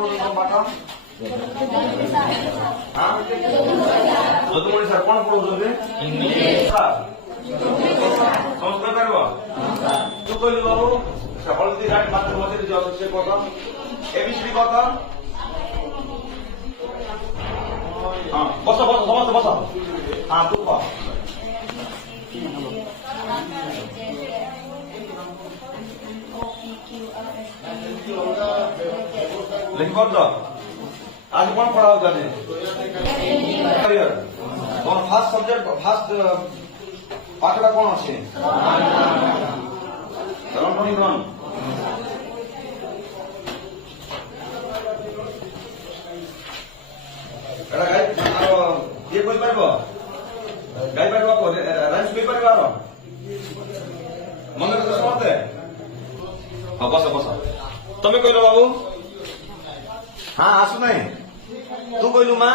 पढ़ो पाठ ଯଦୁମଣି ସାର୍ କଣ ପଢଉଛନ୍ତି? ସଂସ୍କୃତ କରିବ ତୁ କହିଲୁ ବାବୁ ହଳଦୀ ଗାଡି ମାତ୍ର ମଝିରେ ଯିବ ସେ କହ ଏବିସିଡି କହ। ହଁ ବସ ବସ ସମସ୍ତେ ବସ। ହଁ ତୁ କହ। ଲେଖିପାରୁଛ? ଆଜି କଣ ପଢା ହଉଛି? ଆଜି କଣ ଫାଷ୍ଟ ସବଜେକ୍ଟ ଫାଷ୍ଟ ପାଠଟା କଣ ଅଛି? ରଣଠଣୀ ଇଏ କହିପାରିବ? ଗାଇପାରିବ? ରାଇମ୍ସ କହିପାରିବ? ଆର ମନେ ରଖ ସମସ୍ତେ। ହଁ ବସ ବସ। ତମେ କହିଲ ବାବୁ? ହଁ ଆସୁନାହିଁ। ତୁ କହିଲୁ ମା?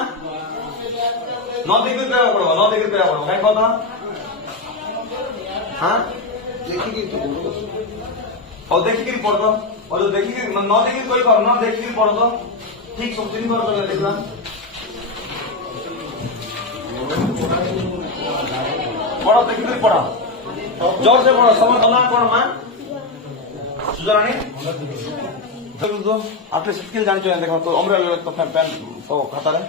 ନ ଦେଖିକି କହିବାକୁ ପଡିବ, ନ ଦେଖିକି କହିବାକୁ ପଡିବ। କାଇଁ କହ? ହଁ ହଉ ଦେଖିକିରି ପଢ ତ। ଆଉ ଯୋଉ ଦେଖିକି ନ ଦେଖିକି କହିପାରୁ ନ ଦେଖିକିରି ପଢ ତ। ଠିକ ସବୁ ଚିହ୍ନି ପାରୁଛ ଦେଖିବା। ପଢ ଦେଖିକିରି ପଢ। ଜୋର ସେ ପଢ। ସମସ୍ତ ନା କଣ ମା? ସୁଜରାଣୀ आपने स्किल जानते हैं? देखो तो अम्ब्रेला तो पेन तो खाता है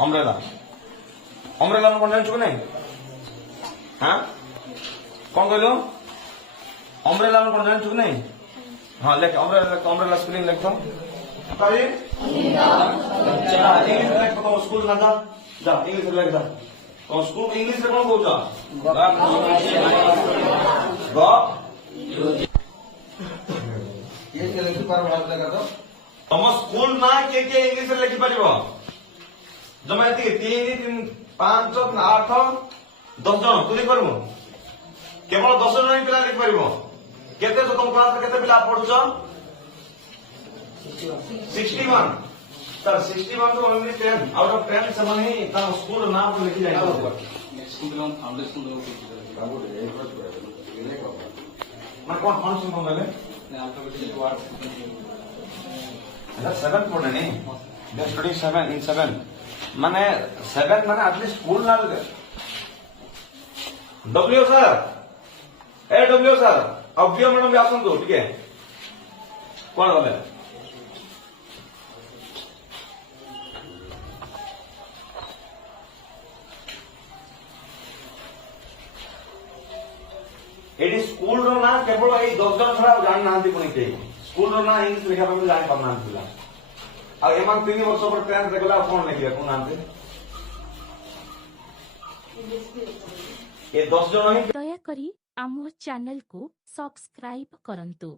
अम्ब्रेला अम्ब्रेला कौन जान चुके नहीं? हाँ कौन कहलो? अम्ब्रेला कौन जान चुके नहीं? हाँ लेख अम्ब्रेला स्पेलिंग लिख दो। इंग्लिश लिख दो। स्कूल ना जा जा इंग्लिश लिख दो। तो स्कूल इंग्लिश में कौन बोलता? तम स्कूल ना किए किए इंग्लिश लिखिपर जमा ये 3 5 8 10 जन तू लिखिपर केवल 10 जन ही पिला लिखिपर केते तुम क्लास केते पिला पढ़ुछ? 61 सर 61 तो ओनली 10 आउट ऑफ 10 से ही स्कूल नाम लिखी जाए। मैं कौन फंक्शन को गले 7 पढ़े नहीं स्टडी 7 इन 7 माने 7 माने एटलीस्ट स्कूल ना W sir A W sir अव्य मैडम भी आसतु टिके कौन गले एटी स्कूल रो ना केवल ये 10 जन छड़ा जान ना पुणी कहीं स्कूल रो ना इंग्लिश लिखा जान पाना आ 3 वर्ष पर 10th गला कौन लिखे कौन नाम ये 10 जन ही दयाकरी आम चैनल को सब्सक्राइब करंतु।